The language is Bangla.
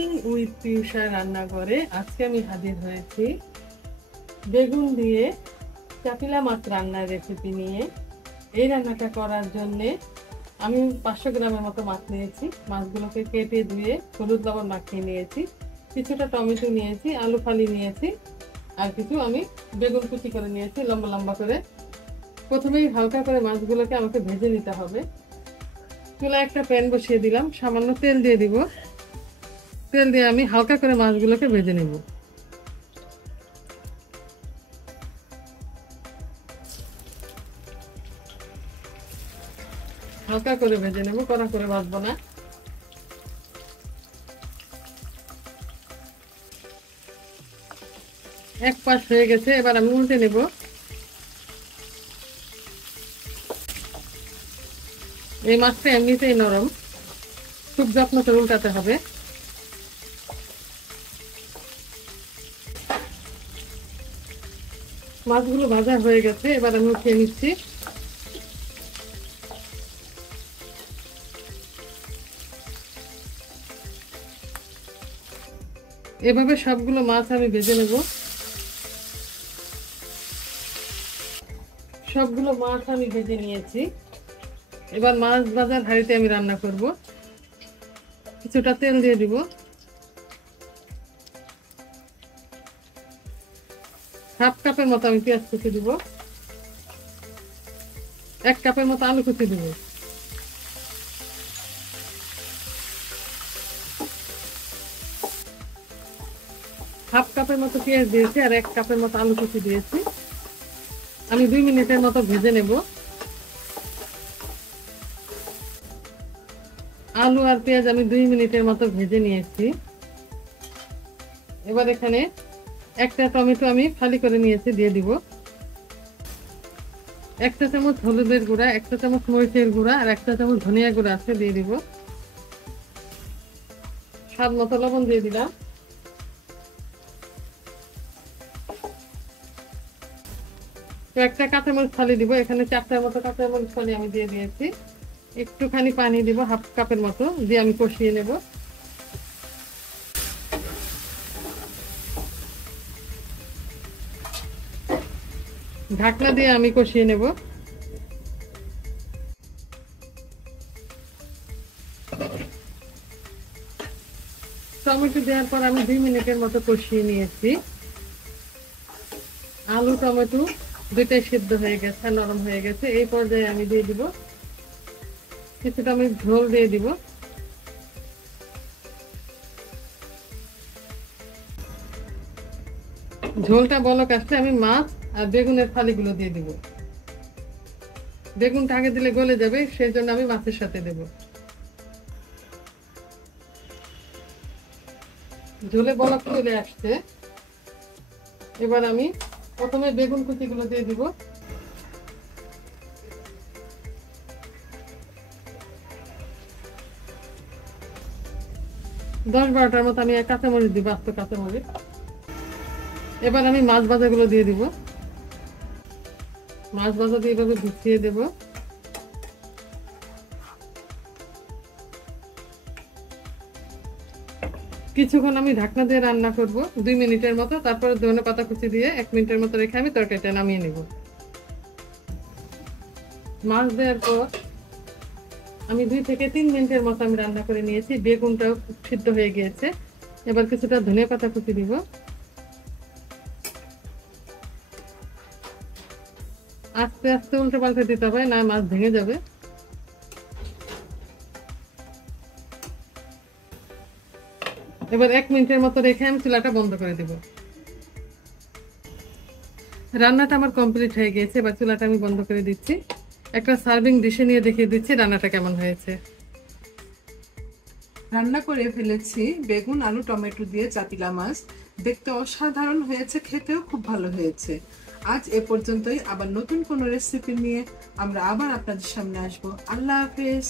কুকিং উইথ পিউষা রান্নাঘরে আজকে আমি হাজির হয়েছি বেগুন দিয়ে চাপিলা মাছ রান্নার রেসিপি নিয়ে। এই রান্নাটা করার জন্যে আমি 500 গ্রামের মতো মাছ নিয়েছি। মাছগুলোকে কেটে ধুয়ে হলুদ লবণ মাখিয়ে নিয়েছি। কিছুটা টমেটো নিয়েছি, আলু ফালি নিয়েছি, আর কিছু আমি বেগুন কুচি করে নিয়েছি লম্বা লম্বা করে। প্রথমেই হালকা করে মাছগুলোকে আমাকে ভেজে নিতে হবে। চুলায় একটা প্যান বসিয়ে দিলাম, সামান্য তেল দিয়ে দিব। তেল দিয়ে আমি হালকা করে মাছগুলোকে ভেজে নেব। হালকা করে ভেজে নেব, কড়া করে ভাজবো না। এক পাশ হয়ে গেছে, এবার আমি উল্টে নেব। এই মাছটা এমনিতেই নরম, খুব যত্ন করে উল্টাতে হবে। মাছগুলো ভাজা হয়ে গেছে, এবার আমি উঠিয়ে নিচ্ছি। এভাবে সবগুলো মাছ আমি ভেজে নেব। সবগুলো মাছ আমি ভেজে নিয়েছি। এবার মাছ ভাজার হাঁড়িতে আমি রান্না করব। কিছুটা তেল দিয়ে দিব। হাফ কাপের মতো আমি পেঁয়াজ কুচি দিব। 1 কাপের মতো আলু কুচি দিব। হাফ কাপের মতো পেঁয়াজ দিয়েছি আর 1 কাপের মতো আলু কুচি দিয়েছি। আমি 2 মিনিটের মতো ভেজে নেব। আলু আর পেঁয়াজ আমি 2 মিনিটের মতো ভেজে নিয়েছি। এবার এখানে একটা টমেটো আমি ফালি করে নিয়েছি, দিয়ে দিব। 1 চা চামচ হলুদের গুঁড়া, 1 চা চামচ মরিচের গুঁড়া আর 1 চা চামচ ধনিয়া গুঁড়া আছে, দিয়ে দিব। স্বাদ মতো লবণ দিয়ে দিলাম। তো একটা কাঁচামরিচ ফালি দিব। এখানে 4টার মতো কাঁচামরিচ ফালি আমি দিয়ে দিয়েছি। একটুখানি পানি দিব, হাফ কাপের মতো, দিয়ে আমি কষিয়ে নেব। ঢাকনা দিয়ে আমি কষিয়ে নেব। টমেটো দেওয়ার পর আমি 2 মিনিটের মতো কষিয়ে নিয়েছি। আলু টমেটো দুইটাই সিদ্ধ হয়ে গেছে, নরম হয়ে গেছে। এই পর্যায়ে আমি দিয়ে দিব কিছুটা আমি ঝোল দিয়ে দিব। ঝোলটা বলক আসলে আমি মাছ আর বেগুনের ফালিগুলো দিয়ে দিব। বেগুনটা আগে দিলে গলে যাবে, সেই জন্য আমি মাছের সাথে দেব। ঝোলে বলক চলে আসছে। এবার আমি প্রথমে বেগুন কুচিগুলো দিয়ে দিব। দশ 12টার মতো আমি কাঁচামরিচ দিব, আস্ত কাঁচামরিচ। এবার আমি মাছ ভাজাগুলো দিয়ে দিব। মাছ ভাজা দিয়ে এভাবে গুছিয়ে দেব। কিছুক্ষণ আমি ঢাকনা দিয়ে রান্না করব, 2 মিনিটের মতো। তারপরে ধনে পাতা কুচি দিয়ে 1 মিনিটের মতো রেখে আমি তরকারিটা নামিয়ে নেব। মাছ দেওয়ার পর আমি 2 থেকে 3 মিনিটের মতো আমি রান্না করে নিয়েছি। বেগুনটাও সিদ্ধ হয়ে গিয়েছে। এবার কিছুটা ধনে পাতা কুচি দিব। আস্তে আস্তে উল্টে পাল্টে দিতে হবে, না মাছ ভেঙে যাবে। এবার 1 মিনিটের মতো রেখে আমি চুলাটা বন্ধ করে দেব। রান্নাটা আমার কমপ্লিট হয়ে গিয়েছে। এবার চুলাটা আমি বন্ধ করে দিচ্ছি। একটা সার্ভিং ডিশে নিয়ে দেখিয়ে দিচ্ছি রান্নাটা কেমন হয়েছে। রান্না করে ফেলেছি বেগুন আলু টমেটো দিয়ে চাপিলা মাছ। দেখতে অসাধারণ হয়েছে, খেতেও খুব ভালো হয়েছে। আজ এ পর্যন্তই। আবার নতুন কোনো রেসিপি নিয়ে আমরা আবার আপনাদের সামনে আসবো। আল্লাহ হাফেজ।